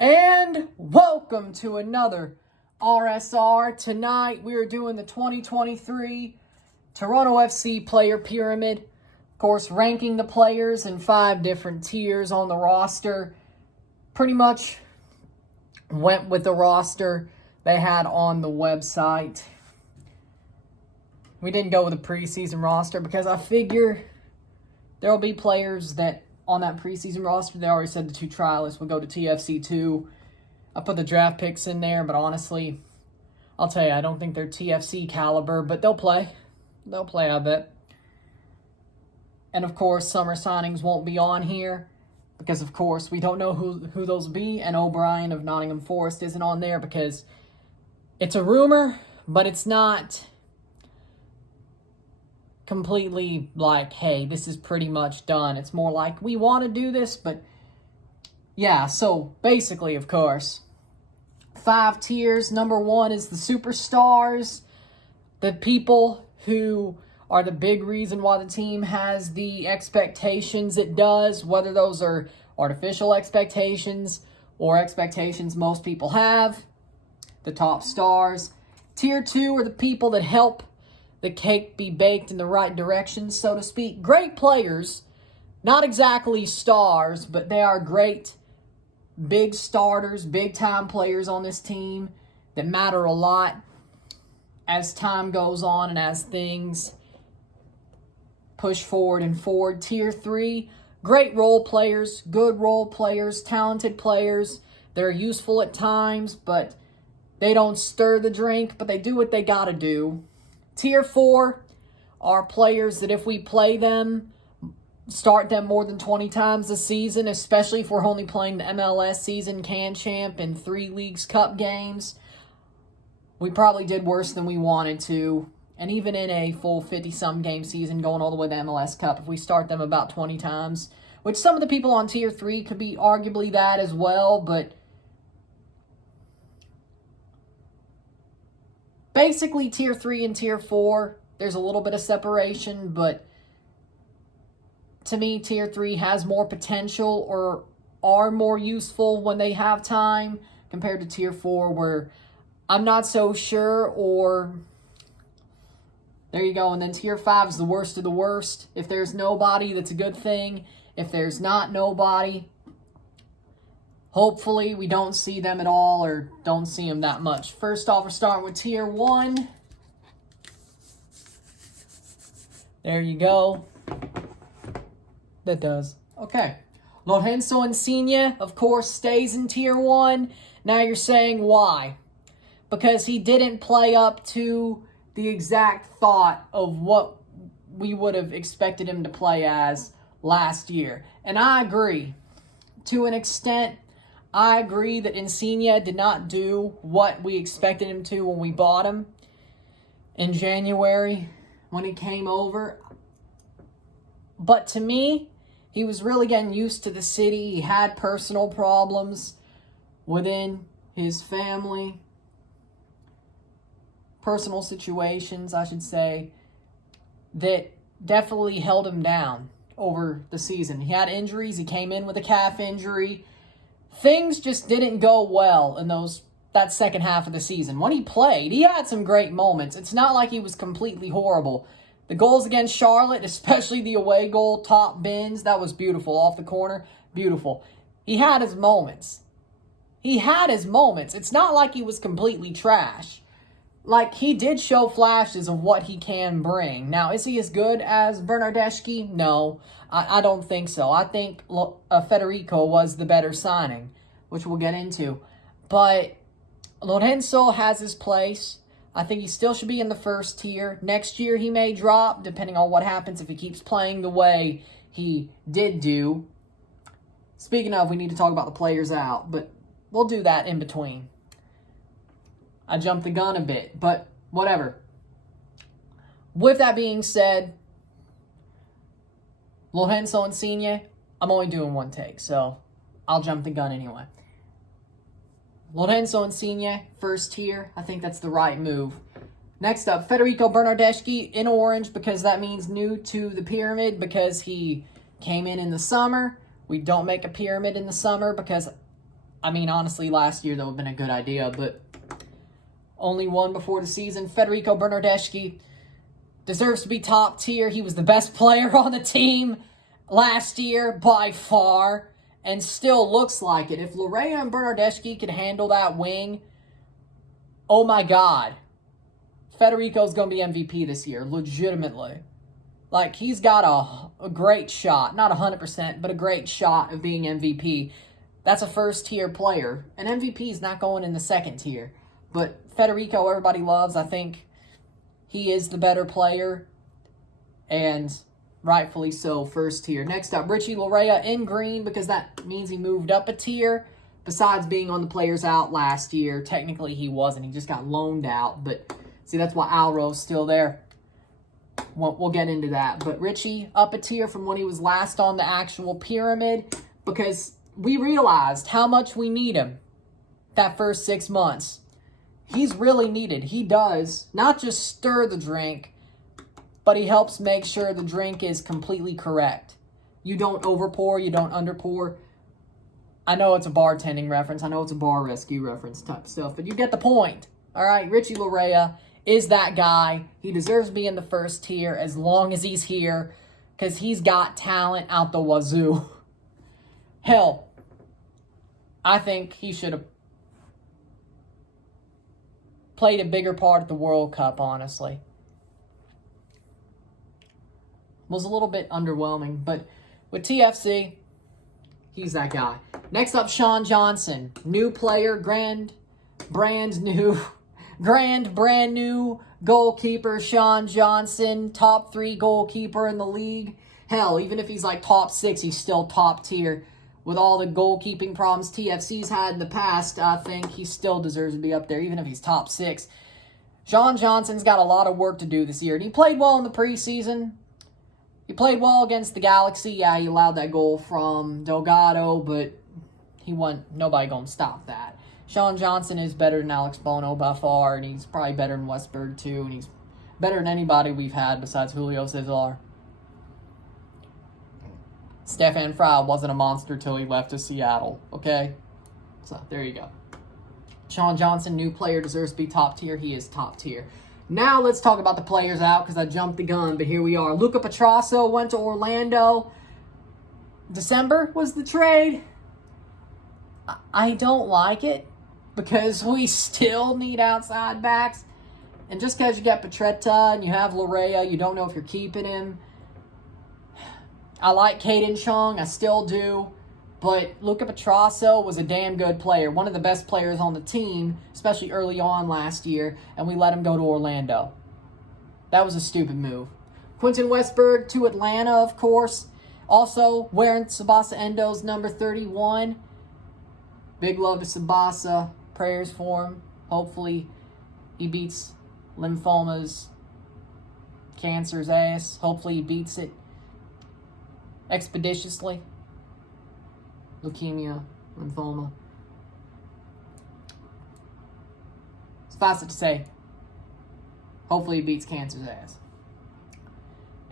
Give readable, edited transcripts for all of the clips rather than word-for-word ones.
And welcome to another RSR. Tonight we are doing the 2023 Toronto FC player pyramid. Of course, ranking the players in 5 different tiers on the roster. Pretty much went with the roster they had on the website. We didn't go with a preseason roster because I figure there will be players that on that preseason roster, they already said the 2 trialists would go to TFC2. I put the draft picks in there, but honestly, I'll tell you, I don't think they're TFC caliber, but they'll play. They'll play, I bet. And of course, summer signings won't be on here because, of course, we don't know who those will be, and O'Brien of Nottingham Forest isn't on there because it's a rumor, but it's not completely like, hey, this is pretty much done. It's more like, we want to do this, but yeah, so basically, of course, 5 tiers. Number 1 is the superstars, the people who are the big reason why the team has the expectations it does, whether those are artificial expectations or expectations most people have, the top stars. Tier 2 are the people that help the cake be baked in the right direction, so to speak. Great players, not exactly stars, but they are great big starters, big-time players on this team that matter a lot as time goes on and as things push forward and forward. Tier 3, great role players, good role players, talented players. They're useful at times, but they don't stir the drink, but they do what they got to do. Tier 4 are players that if we play them, start them more than 20 times a season, especially if we're only playing the MLS season, Can Champ, and 3 Leagues Cup games, we probably did worse than we wanted to. And even in a full 50-some game season going all the way to the MLS Cup, if we start them about 20 times, which some of the people on Tier 3 could be arguably that as well, but basically, Tier 3 and Tier 4, there's a little bit of separation, but to me, Tier 3 has more potential or are more useful when they have time compared to Tier 4, where I'm not so sure, or there you go. And then Tier 5 is the worst of the worst. If there's nobody, that's a good thing. If there's not nobody, hopefully, we don't see them at all or don't see them that much. First off, we're starting with Tier 1. There you go. That does. Okay. Lorenzo Insigne, of course, stays in Tier 1. Now you're saying why? Because he didn't play up to the exact thought of what we would have expected him to play as last year. And I agree. To an extent, I agree that Insigne did not do what we expected him to when we bought him in January when he came over. But to me, he was really getting used to the city. He had personal problems within his family. Personal situations, I should say, that definitely held him down over the season. He had injuries. He came in with a calf injury. Things just didn't go well in that second half of the season. When he played, he had some great moments. It's not like he was completely horrible. The goals against Charlotte, especially the away goal, top bins, that was beautiful. Off the corner, beautiful. He had his moments. It's not like he was completely trash. Like, he did show flashes of what he can bring. Now, is he as good as Bernardeschi? No, I don't think so. I think Federico was the better signing, which we'll get into. But Lorenzo has his place. I think he still should be in the first tier. Next year, he may drop, depending on what happens if he keeps playing the way he did do. Speaking of, we need to talk about the players out, but we'll do that in between. I jumped the gun a bit, but whatever. With that being said, Lorenzo Insigne, I'm only doing one take, so I'll jump the gun anyway. Lorenzo Insigne, first tier. I think that's the right move. Next up, Federico Bernardeschi in orange because that means new to the pyramid because he came in the summer. We don't make a pyramid in the summer because I mean, honestly, last year that would have been a good idea, but only one before the season. Federico Bernardeschi deserves to be top tier. He was the best player on the team last year by far, and still looks like it. If Lorea and Bernardeschi could handle that wing, oh my God, Federico's going to be MVP this year, legitimately. Like, he's got a great shot, not 100%, but a great shot of being MVP. That's a first-tier player. An MVP is not going in the second tier. But Federico, everybody loves. I think he is the better player, and rightfully so, first tier. Next up, Richie Lorea in green, because that means he moved up a tier. Besides being on the players out last year, technically he wasn't. He just got loaned out. But see, that's why Alro's still there. We'll get into that. But Richie up a tier from when he was last on the actual pyramid, because we realized how much we need him that first 6 months. He's really needed. He does not just stir the drink, but he helps make sure the drink is completely correct. You don't overpour, you don't underpour. I know it's a bartending reference. I know it's a bar rescue reference type stuff, but you get the point. All right, Richie Lorea is that guy. He deserves to be in the first tier as long as he's here, because he's got talent out the wazoo. Hell, I think he should have played a bigger part at the World Cup, honestly. Was a little bit underwhelming, but with TFC, he's that guy. Next up, Sean Johnson. New player, brand new goalkeeper, Sean Johnson. Top 3 goalkeeper in the league. Hell, even if he's like top 6, he's still top tier. With all the goalkeeping problems TFC's had in the past, I think he still deserves to be up there, even if he's top 6. Sean Johnson's got a lot of work to do this year, and he played well in the preseason. He played well against the Galaxy. Yeah, he allowed that goal from Delgado, but nobody going to stop that. Sean Johnson is better than Alex Bono by far, and he's probably better than Westberg too, and he's better than anybody we've had besides Julio Cesar. Stefan Frei wasn't a monster till he left to Seattle, okay? So, there you go. Sean Johnson, new player, deserves to be top tier. He is top tier. Now, let's talk about the players out, because I jumped the gun, but here we are. Luca Petrasso went to Orlando. December was the trade. I don't like it, because we still need outside backs. And just because you got Petretta and you have Lorea, you don't know if you're keeping him. I like Caden Chung, I still do, but Luca Petrasso was a damn good player, one of the best players on the team, especially early on last year, and we let him go to Orlando. That was a stupid move. Quentin Westberg to Atlanta, of course, also wearing Tsubasa Endo's number 31. Big love to Tsubasa, prayers for him. Hopefully he beats lymphoma's cancer's ass. Hopefully he beats it expeditiously. Leukemia, lymphoma. Suffice it to say, hopefully he beats cancer's ass.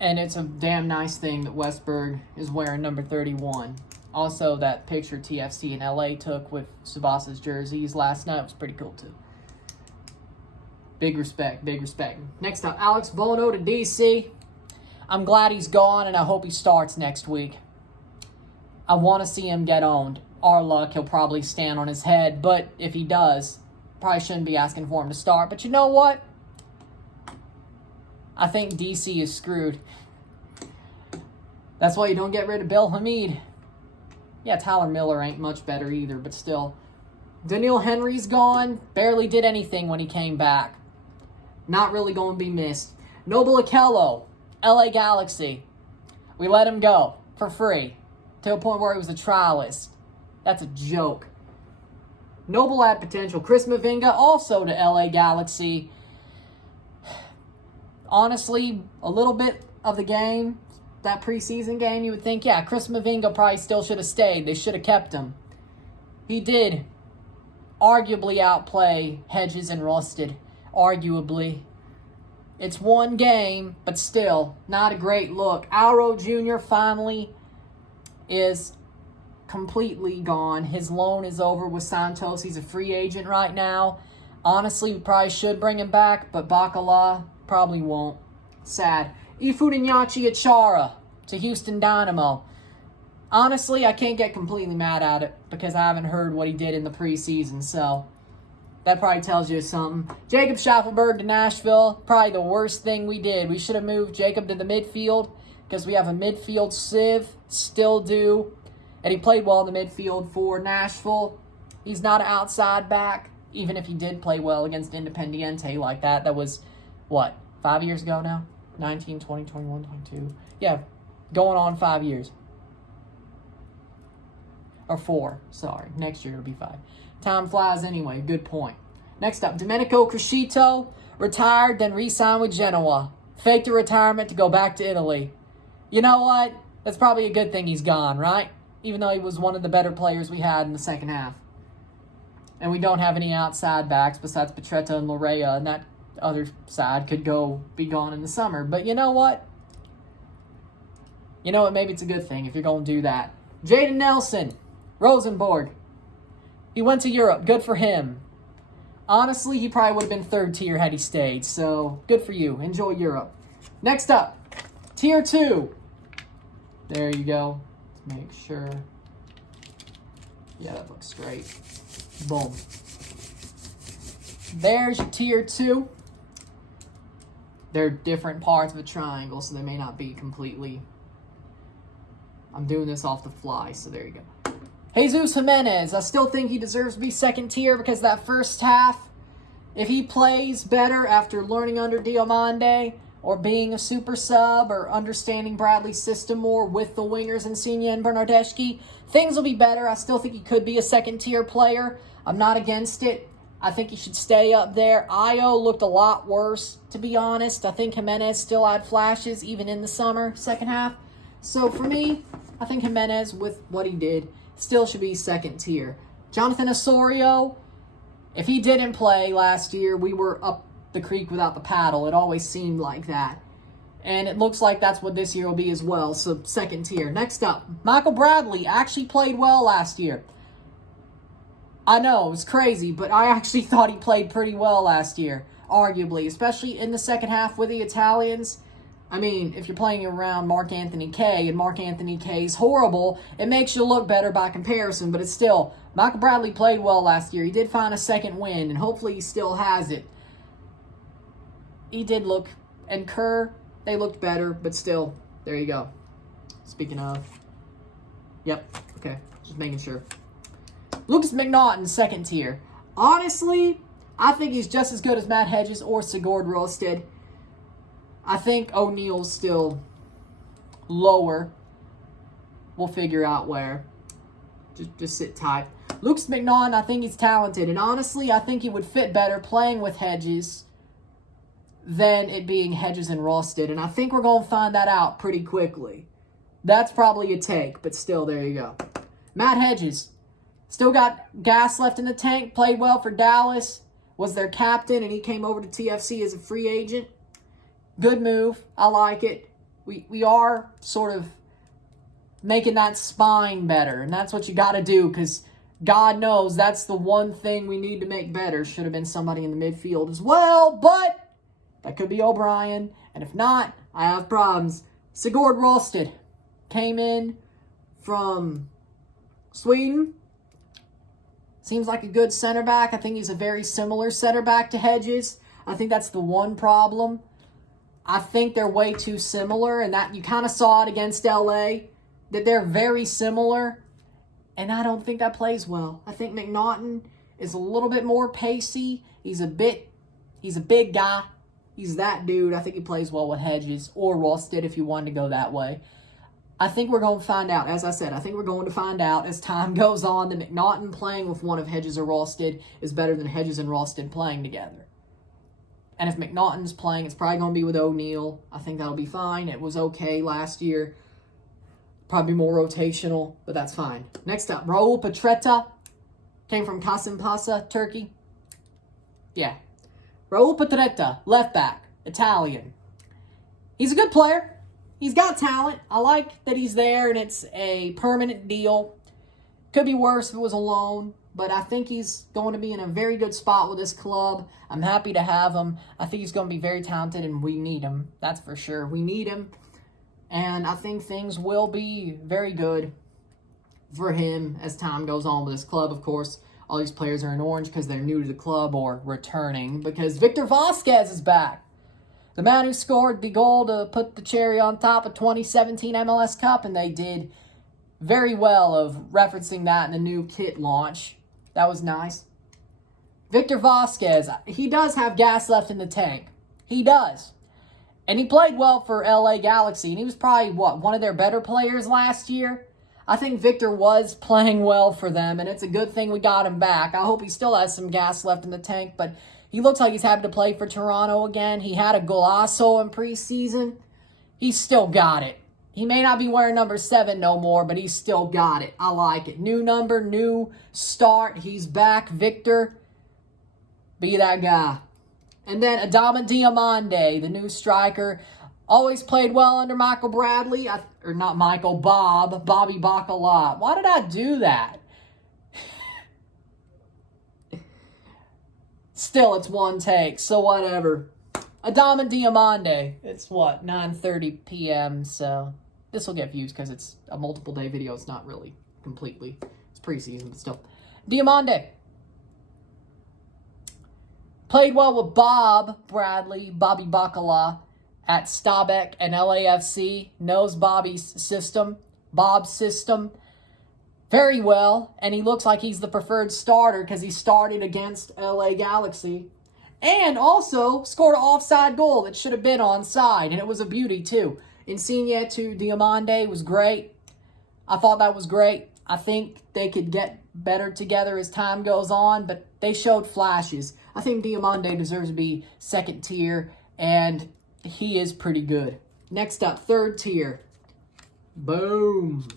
And it's a damn nice thing that Westberg is wearing number 31. Also, that picture TFC in LA took with Tsubasa's jerseys last night was pretty cool too. Big respect, big respect. Next up, Alex Bono to DC. I'm glad he's gone, and I hope he starts next week. I want to see him get owned. Our luck, he'll probably stand on his head, but if he does, probably shouldn't be asking for him to start. But you know what? I think DC is screwed. That's why you don't get rid of Bill Hamid. Yeah, Tyler Miller ain't much better either, but still. Daniil Henry's gone. Barely did anything when he came back. Not really going to be missed. Noble Okello, LA Galaxy. We let him go for free to a point where he was a trialist. That's a joke. Noble had potential. Chris Mavinga also to LA Galaxy. Honestly, a little bit of the game, that preseason game, you would think, yeah, Chris Mavinga probably still should have stayed. They should have kept him. He did arguably outplay Hedges and Rusted. Arguably. It's one game, but still, not a great look. Alro Jr. finally is completely gone. His loan is over with Santos. He's a free agent right now. Honestly, we probably should bring him back, but Bacala probably won't. Sad. Ifudinyachi Achara to Houston Dynamo. Honestly, I can't get completely mad at it because I haven't heard what he did in the preseason, so that probably tells you something. Jacob Schaffelberg to Nashville. Probably the worst thing we did. We should have moved Jacob to the midfield because we have a midfield sieve. Still do. And he played well in the midfield for Nashville. He's not an outside back, even if he did play well against Independiente like that. That was, what, 5 years ago now? 19, 20, 21, 22. Yeah, going on 5 years. Or 4, sorry. Next year it'll be 5. Time flies anyway, good point. Next up, Domenico Crescito, retired, then re-signed with Genoa. Faked a retirement to go back to Italy. You know what? That's probably a good thing he's gone, right? Even though he was one of the better players we had in the second half. And we don't have any outside backs besides Petretta and Lorea, and that other side could be gone in the summer. But you know what? Maybe it's a good thing if you're going to do that. Jaden Nelson, Rosenborg. He went to Europe. Good for him. Honestly, he probably would have been third tier had he stayed. So, good for you. Enjoy Europe. Next up, Tier 2. There you go. Let's make sure. Yeah, that looks straight. Boom. There's your Tier 2. They're different parts of a triangle, so they may not be completely... I'm doing this off the fly, so there you go. Jesus Jimenez. I still think he deserves to be second tier because that first half, if he plays better after learning under Diomande or being a super sub or understanding Bradley's system more with the wingers Insigne and Bernardeschi, things will be better. I still think he could be a second tier player. I'm not against it. I think he should stay up there. Io looked a lot worse, to be honest. I think Jimenez still had flashes even in the summer, second half. So for me, I think Jimenez, with what he did, still should be second tier. Jonathan Osorio, if he didn't play last year, we were up the creek without the paddle. It always seemed like that. And it looks like that's what this year will be as well. So second tier. Next up, Michael Bradley actually played well last year. I know, it was crazy, but I actually thought he played pretty well last year, arguably, especially in the second half with the Italians. I mean, if you're playing around Mark-Anthony Kaye, and Mark-Anthony Kaye's horrible, it makes you look better by comparison, but it's still, Michael Bradley played well last year. He did find a second win, and hopefully he still has it. He did look, and Kerr, they looked better, but still, there you go. Speaking of, yep, okay, just making sure. Lucas McNaughton, second tier. Honestly, I think he's just as good as Matt Hedges or Sigurd Rosted. I think O'Neill's still lower. We'll figure out where. Just sit tight. Lucas McNaughton, I think he's talented. And honestly, I think he would fit better playing with Hedges than it being Hedges and Rosted. And I think we're going to find that out pretty quickly. That's probably a take, but still, there you go. Matt Hedges. Still got gas left in the tank. Played well for Dallas. Was their captain, and he came over to TFC as a free agent. Good move. I like it. We are sort of making that spine better, and that's what you got to do because God knows that's the one thing we need to make better. Should have been somebody in the midfield as well, but that could be O'Brien, and if not, I have problems. Sigurd Rosted came in from Sweden. Seems like a good center back. I think he's a very similar center back to Hedges. I think that's the one problem. I think they're way too similar, and that you kind of saw it against LA, that they're very similar, and I don't think that plays well. I think McNaughton is a little bit more pacey. He's a big guy. He's that dude. I think he plays well with Hedges or Rosted if you wanted to go that way. I think we're going to find out. As I said, I think we're going to find out as time goes on that McNaughton playing with one of Hedges or Rosted is better than Hedges and Rosted playing together. And if McNaughton's playing, it's probably going to be with O'Neill. I think that'll be fine. It was okay last year. Probably more rotational, but that's fine. Next up, Raul Petretta. Came from Kasımpaşa, Turkey. Yeah. Raul Petretta, left back, Italian. He's a good player. He's got talent. I like that he's there, and it's a permanent deal. Could be worse if it was a loan, but I think he's going to be in a very good spot with this club. I'm happy to have him. I think he's going to be very talented, and we need him. That's for sure. We need him, and I think things will be very good for him as time goes on with this club. Of course, all these players are in orange because they're new to the club or returning, because Victor Vasquez is back. The man who scored the goal to put the cherry on top of 2017 MLS Cup, and they did very well of referencing that in the new kit launch. That was nice. Victor Vasquez, he does have gas left in the tank. He does. And he played well for LA Galaxy, and he was probably, one of their better players last year? I think Victor was playing well for them, and it's a good thing we got him back. I hope he still has some gas left in the tank, but he looks like he's happy to play for Toronto again. He had a golazo in preseason. He's still got it. He may not be wearing number 7 no more, but he's still got it. I like it. New number, new start. He's back. Victor, be that guy. And then Adama Diomande, the new striker, always played well under Michael Bradley. Or not Michael, Bobby Bacala. Why did I do that? Still, it's one take, so whatever. Adama Diomande. It's 9:30 p.m., so this will get views because it's a multiple day video. It's not really completely. It's preseason, but still. Diomande played well with Bobby Bacala at Stabæk and LAFC. Knows Bob's system very well, and he looks like he's the preferred starter because he started against LA Galaxy. And also scored an offside goal that should have been onside, and it was a beauty too. Insigne to Diomande was great. I thought that was great. I think they could get better together as time goes on, but they showed flashes. I think Diomande deserves to be second tier, and he is pretty good. Next up, third tier. Boom.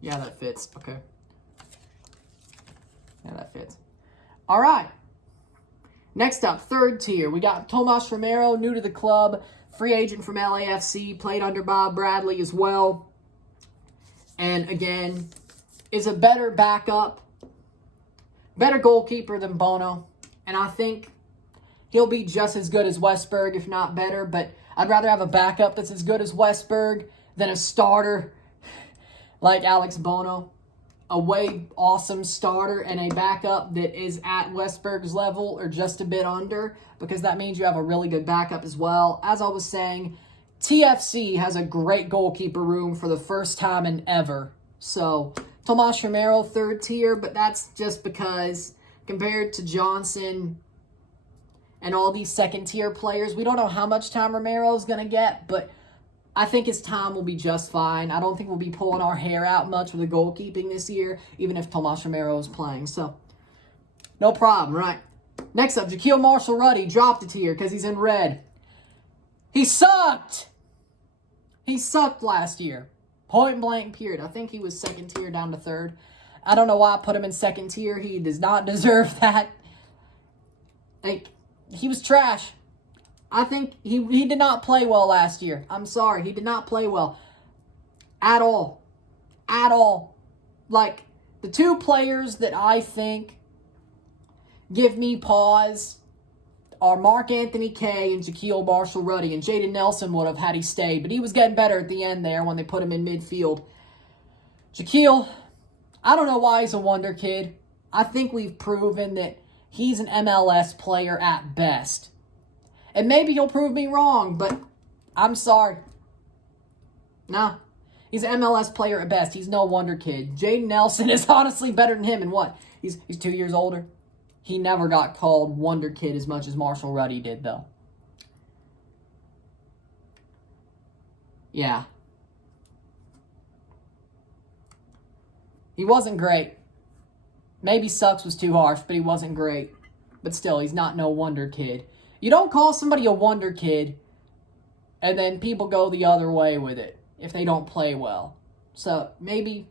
Yeah, that fits. Okay. Yeah, that fits. All right. Next up, third tier. We got Tomas Romero, new to the club, free agent from LAFC, played under Bob Bradley as well. And again, is a better backup, better goalkeeper than Bono. And I think he'll be just as good as Westberg, if not better. But I'd rather have a backup that's as good as Westberg than a starter like Alex Bono. A way awesome starter and a backup that is at Westberg's level or just a bit under, because that means you have a really good backup as well. As I was saying, TFC has a great goalkeeper room for the first time in ever. So, Tomas Romero, third tier, but that's just because compared to Johnson and all these second tier players, we don't know how much time Romero is going to get, but I think his time will be just fine. I don't think we'll be pulling our hair out much with the goalkeeping this year, even if Tomas Romero is playing. So, no problem, right? Next up, Jaquil Marshall-Ruddy dropped a tier because he's in red. He sucked! He sucked last year. Point blank period. I think he was second tier down to third. I don't know why I put him in second tier. He does not deserve that. He was trash. I think he did not play well last year. I'm sorry. He did not play well. At all. At all. Like, the two players that I think give me pause are Mark Anthony Kaye and Jaquil Marshall-Ruddy. And Jaden Nelson would have had he stayed. But he was getting better at the end there when they put him in midfield. Jaquil, I don't know why he's a wonder kid. I think we've proven that he's an MLS player at best. And maybe he'll prove me wrong, but I'm sorry. Nah. He's an MLS player at best. He's no wonder kid. Jaden Nelson is honestly better than him. And what? He's 2 years older. He never got called wonder kid as much as Marshall-Ruddy did, though. Yeah. He wasn't great. Maybe sucks was too harsh, but he wasn't great. But still, he's not no wonder kid. You don't call somebody a wonder kid and then people go the other way with it if they don't play well. So maybe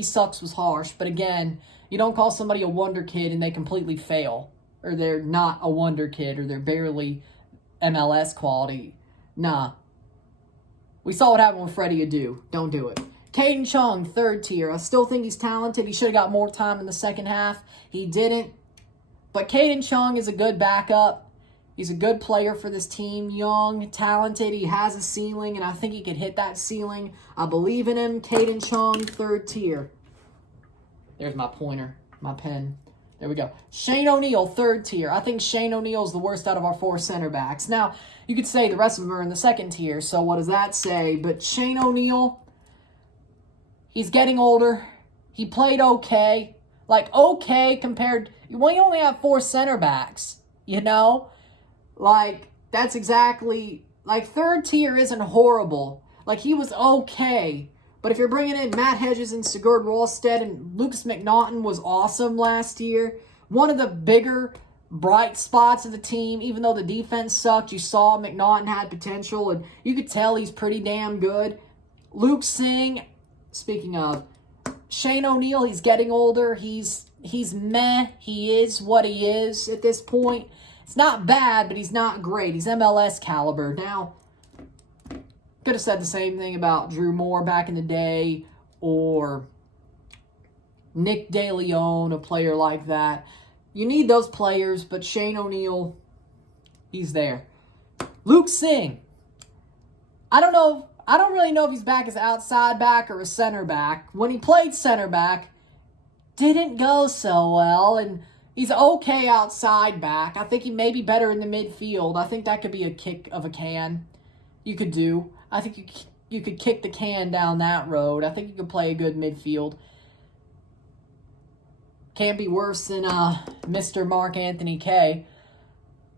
sucks was harsh, but again, you don't call somebody a wonder kid and they completely fail, or they're not a wonder kid, or they're barely MLS quality. Nah. We saw what happened with Freddie Adu. Don't do it. Caden Chung, 3rd tier. I still think he's talented. He should have got more time in the second half. He didn't. But Caden Chung is a good backup. He's a good player for this team. Young, talented. He has a ceiling, and I think he could hit that ceiling. I believe in him. Caden Chung, 3rd tier. There's my pointer, my pen. There we go. Shane O'Neal, 3rd tier. I think Shane O'Neal is the worst out of our 4 center backs. Now, you could say the rest of them are in the 2nd tier, so what does that say? But Shane O'Neal, he's getting older. He played okay. Like, okay compared... Well, you only have 4 center backs, you know? Like, that's exactly... Like, 3rd tier isn't horrible. Like, he was okay. But if you're bringing in Matt Hedges and Sigurd Wallstedt, and Lucas McNaughton was awesome last year, one of the bigger bright spots of the team, even though the defense sucked, you saw McNaughton had potential, and you could tell he's pretty damn good. Luke Singh, speaking of, Shane O'Neal, he's getting older. He's meh. He is what he is at this point. It's not bad, but he's not great. He's MLS caliber. Now, could have said the same thing about Drew Moore back in the day, or Nick DeLeon, a player like that. You need those players, but Shane O'Neal, he's there. Luke Singh, I don't really know if he's back as outside back or a center back. When he played center back, didn't go so well, and he's okay outside back. I think he may be better in the midfield. I think that could be a kick of a can you could do. I think you could kick the can down that road. I think you could play a good midfield. Can't be worse than Mr. Mark Anthony K.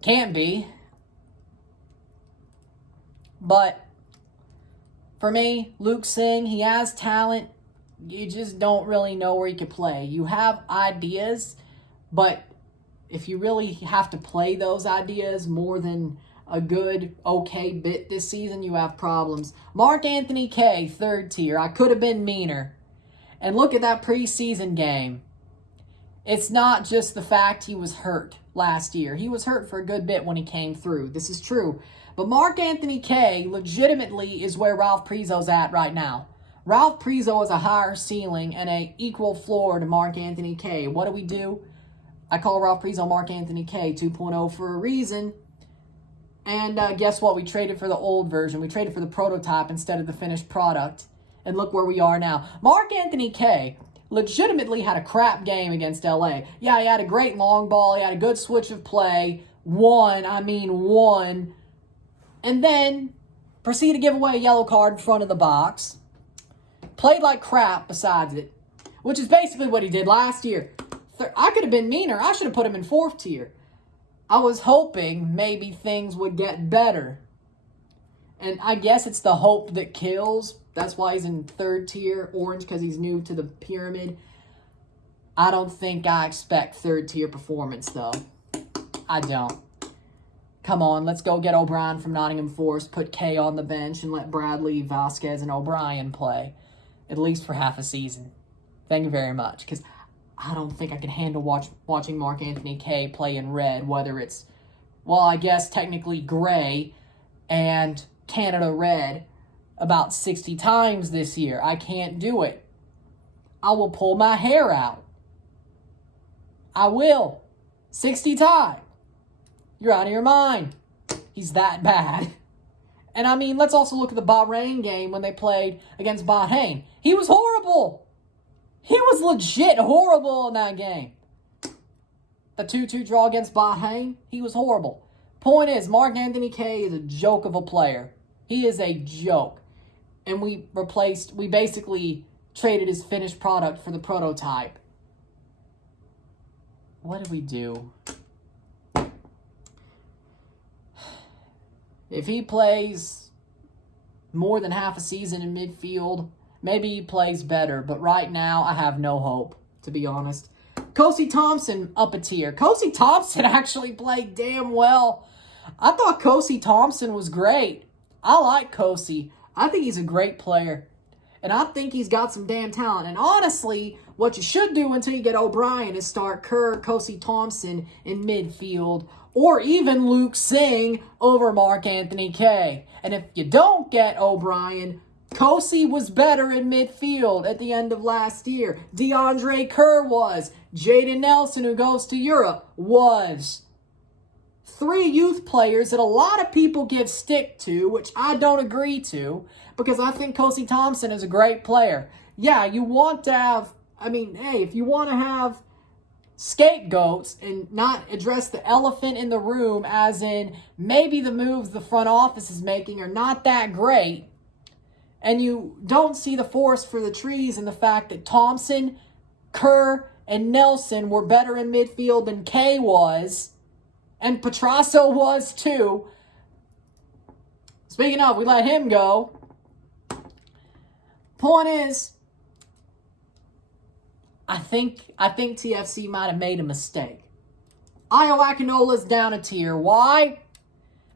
Can't be. But for me, Luke Singh, he has talent. You just don't really know where he could play. You have ideas, but if you really have to play those ideas more than a good, okay bit this season, you have problems. Mark Anthony K, 3rd tier. I could have been meaner. And look at that preseason game. It's not just the fact he was hurt last year. He was hurt for a good bit when he came through. This is true. But Mark Anthony K legitimately is where Ralph Prizo's at right now. Ralph Prizo has a higher ceiling and an equal floor to Mark Anthony K. What do? I call Ralph Prizo Mark Anthony K 2.0 for a reason. And guess what? We traded for the old version. We traded for the prototype instead of the finished product. And look where we are now. Mark Anthony K legitimately had a crap game against LA. Yeah, he had a great long ball. He had a good switch of play. Won. And then proceeded to give away a yellow card in front of the box. Played like crap besides it, which is basically what he did last year. I could have been meaner. I should have put him in 4th tier. I was hoping maybe things would get better. And I guess it's the hope that kills. That's why he's in 3rd tier. Orange, because he's new to the pyramid. I don't think I expect 3rd tier performance, though. I don't. Come on, let's go get O'Brien from Nottingham Forest, put K on the bench, and let Bradley, Vasquez, and O'Brien play. At least for half a season. Thank you very much. Because I don't think I can handle watching Mark Anthony K play in red, whether it's, well, I guess technically gray and Canada red about 60 times this year. I can't do it. I will pull my hair out. I will. 60 times. You're out of your mind. He's that bad. And I mean, let's also look at the Bahrain game when they played against Bahrain. He was horrible. He was legit horrible in that game. The 2-2 draw against Bahrain, he was horrible. Point is, Mark Anthony K is a joke of a player. He is a joke. And we basically traded his finished product for the prototype. What did we do? If he plays more than half a season in midfield, maybe he plays better. But right now, I have no hope, to be honest. Kosi Thompson, up a tier. Kosi Thompson actually played damn well. I thought Kosi Thompson was great. I like Kosi. I think he's a great player. And I think he's got some damn talent. And honestly, what you should do until you get O'Brien is start Kosi Thompson in midfield or even Luke Singh over Mark Anthony Kaye. And if you don't get O'Brien, Kosi was better in midfield at the end of last year. DeAndre Kerr was. Jaden Nelson, who goes to Europe, was. 3 youth players that a lot of people give stick to, which I don't agree to, because I think Kosi Thompson is a great player. Yeah, you want to have, hey, if you want to have scapegoats and not address the elephant in the room, as in maybe the moves the front office is making are not that great, and you don't see the forest for the trees in the fact that Thompson, Kerr, and Nelson were better in midfield than Kaye was, and Petrasso was too. Speaking of, we let him go. Point is, I think TFC might have made a mistake. Ayo Akinola's down a tier. Why?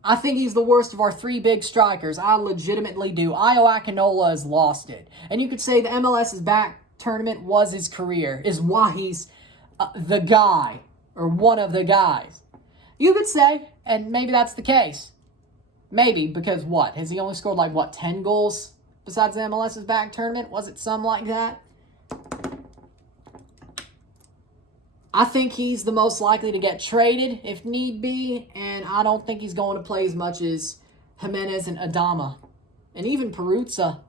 I think he's the worst of our 3 big strikers. I legitimately do. Ayo Akinola has lost it. And you could say the MLS's back tournament was his career, is why he's the guy, or one of the guys. You could say, and maybe that's the case. Maybe, because what? Has he only scored 10 goals besides the MLS's back tournament? Was it something like that? I think he's the most likely to get traded if need be, and I don't think he's going to play as much as Jimenez and Adama, and even Peruzza.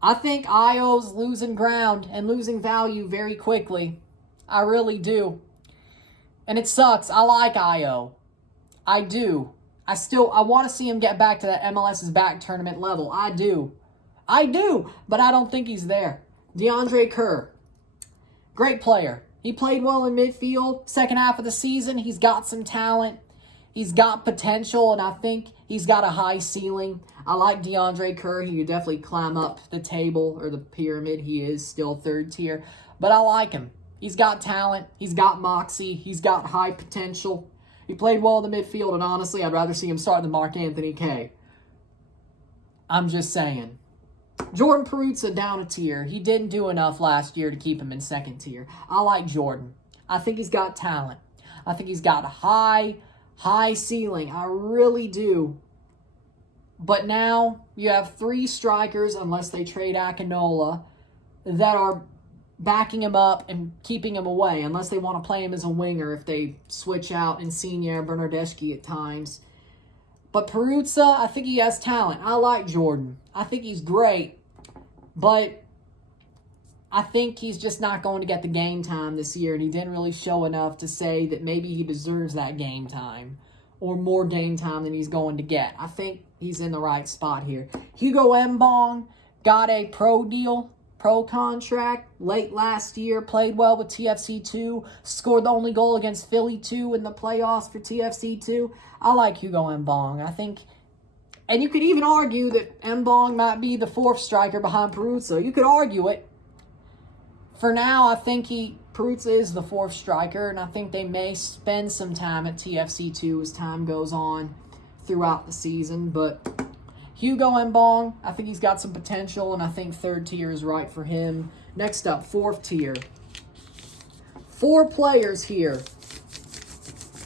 I think Ayo's losing ground and losing value very quickly. I really do. And it sucks. I like Ayo. I do. I want to see him get back to that MLS's back tournament level. I do. But I don't think he's there. DeAndre Kerr. Great player. He played well in midfield. Second half of the season, he's got some talent. He's got potential, and I think he's got a high ceiling. I like DeAndre Kerr. He could definitely climb up the table or the pyramid. He is still 3rd tier. But I like him. He's got talent. He's got moxie. He's got high potential. He played well in the midfield, and honestly, I'd rather see him start than Mark Anthony Kaye. I'm just saying. Jordan Peruzza down a tier. He didn't do enough last year to keep him in 2nd tier. I like Jordan. I think he's got talent. I think he's got a high ceiling. I really do. But now you have 3 strikers, unless they trade Akinola, that are backing him up and keeping him away, unless they want to play him as a winger if they switch out Insigne and Bernardeschi at times. But Peruzza, I think he has talent. I like Jordan. I think he's great. But I think he's just not going to get the game time this year, and he didn't really show enough to say that maybe he deserves that game time or more game time than he's going to get. I think he's in the right spot here. Hugo Mbong got a pro contract late last year, played well with TFC2, scored the only goal against Philly 2 in the playoffs for TFC2. I like Hugo Mbong. I think, and you could even argue that Mbong might be the 4th striker behind Peruzza. You could argue it. For now, I think Peruzza is the 4th striker, and I think they may spend some time at TFC2 as time goes on throughout the season, but Hugo Mbong, I think he's got some potential, and I think 3rd tier is right for him. Next up, 4th tier. 4 players here.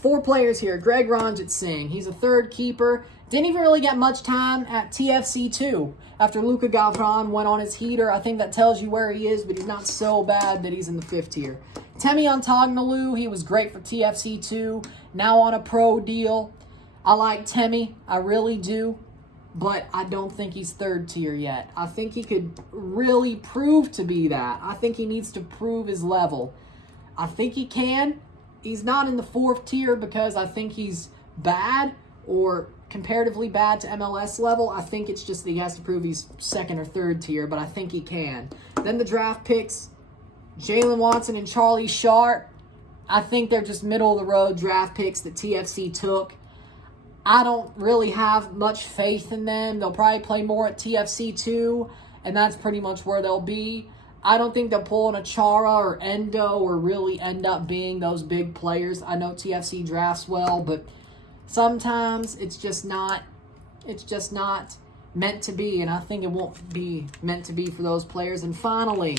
Greg Ranjit Singh. He's a 3rd keeper. Didn't even really get much time at TFC2 after Luka Galvran went on his heater. I think that tells you where he is, but he's not so bad that he's in the 5th tier. Temi Antognalu, he was great for TFC2. Now on a pro deal. I like Temi. I really do. But I don't think he's 3rd tier yet. I think he could really prove to be that. I think he needs to prove his level. I think he can. He's not in the 4th tier because I think he's bad or comparatively bad to MLS level. I think it's just that he has to prove he's 2nd or 3rd tier, but I think he can. Then the draft picks, Jalen Watson and Charlie Sharp. I think they're just middle-of-the-road draft picks that TFC took. I don't really have much faith in them. They'll probably play more at TFC2, and that's pretty much where they'll be. I don't think they'll pull an Achara or Endo or really end up being those big players. I know TFC drafts well, but sometimes it's just not meant to be, and I think it won't be meant to be for those players. And finally,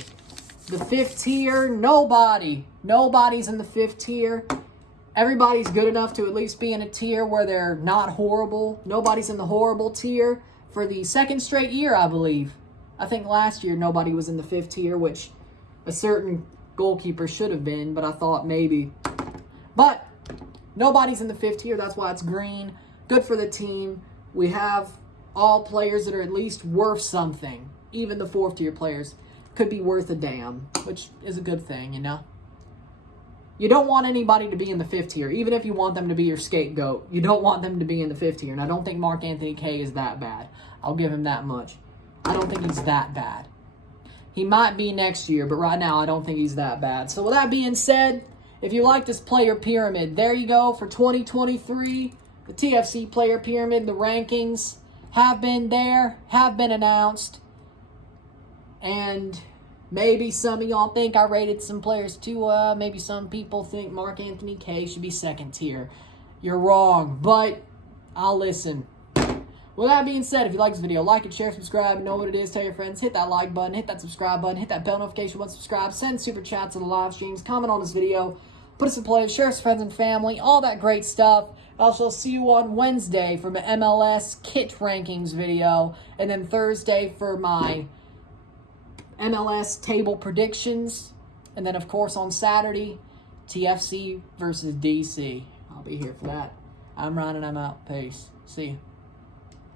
the 5th tier, nobody's in the 5th tier. everybody's good enough to at least be in a tier where they're not horrible. Nobody's in the horrible tier for the second straight year, I believe. I think last year nobody was in the 5th tier, which a certain goalkeeper should have been, but I thought maybe. But nobody's in the 5th tier. That's why it's green. Good for the team. We have all players that are at least worth something. Even the 4th tier players could be worth a damn, which is a good thing, you know? You don't want anybody to be in the 5th tier, even if you want them to be your scapegoat. You don't want them to be in the 5th tier. And I don't think Mark Anthony Kaye is that bad. I'll give him that much. I don't think he's that bad. He might be next year, but right now I don't think he's that bad. So with that being said, if you like this player pyramid, there you go for 2023. The TFC player pyramid, the rankings have been there, have been announced. And maybe some of y'all think I rated some players too. Maybe some people think Mark Anthony Kaye should be 2nd tier. You're wrong, but I'll listen. With that being said, if you like this video, like it, share, subscribe, know what it is, tell your friends, hit that like button, hit that subscribe button, hit that bell notification once subscribed, send super chats to the live streams, comment on this video, put us in play, share us with friends and family, all that great stuff. I shall see you on Wednesday for my MLS kit rankings video, and then Thursday for my MLS table predictions, and then of course on Saturday, TFC versus DC. I'll be here for that. I'm Ryan and I'm out. Peace. See you.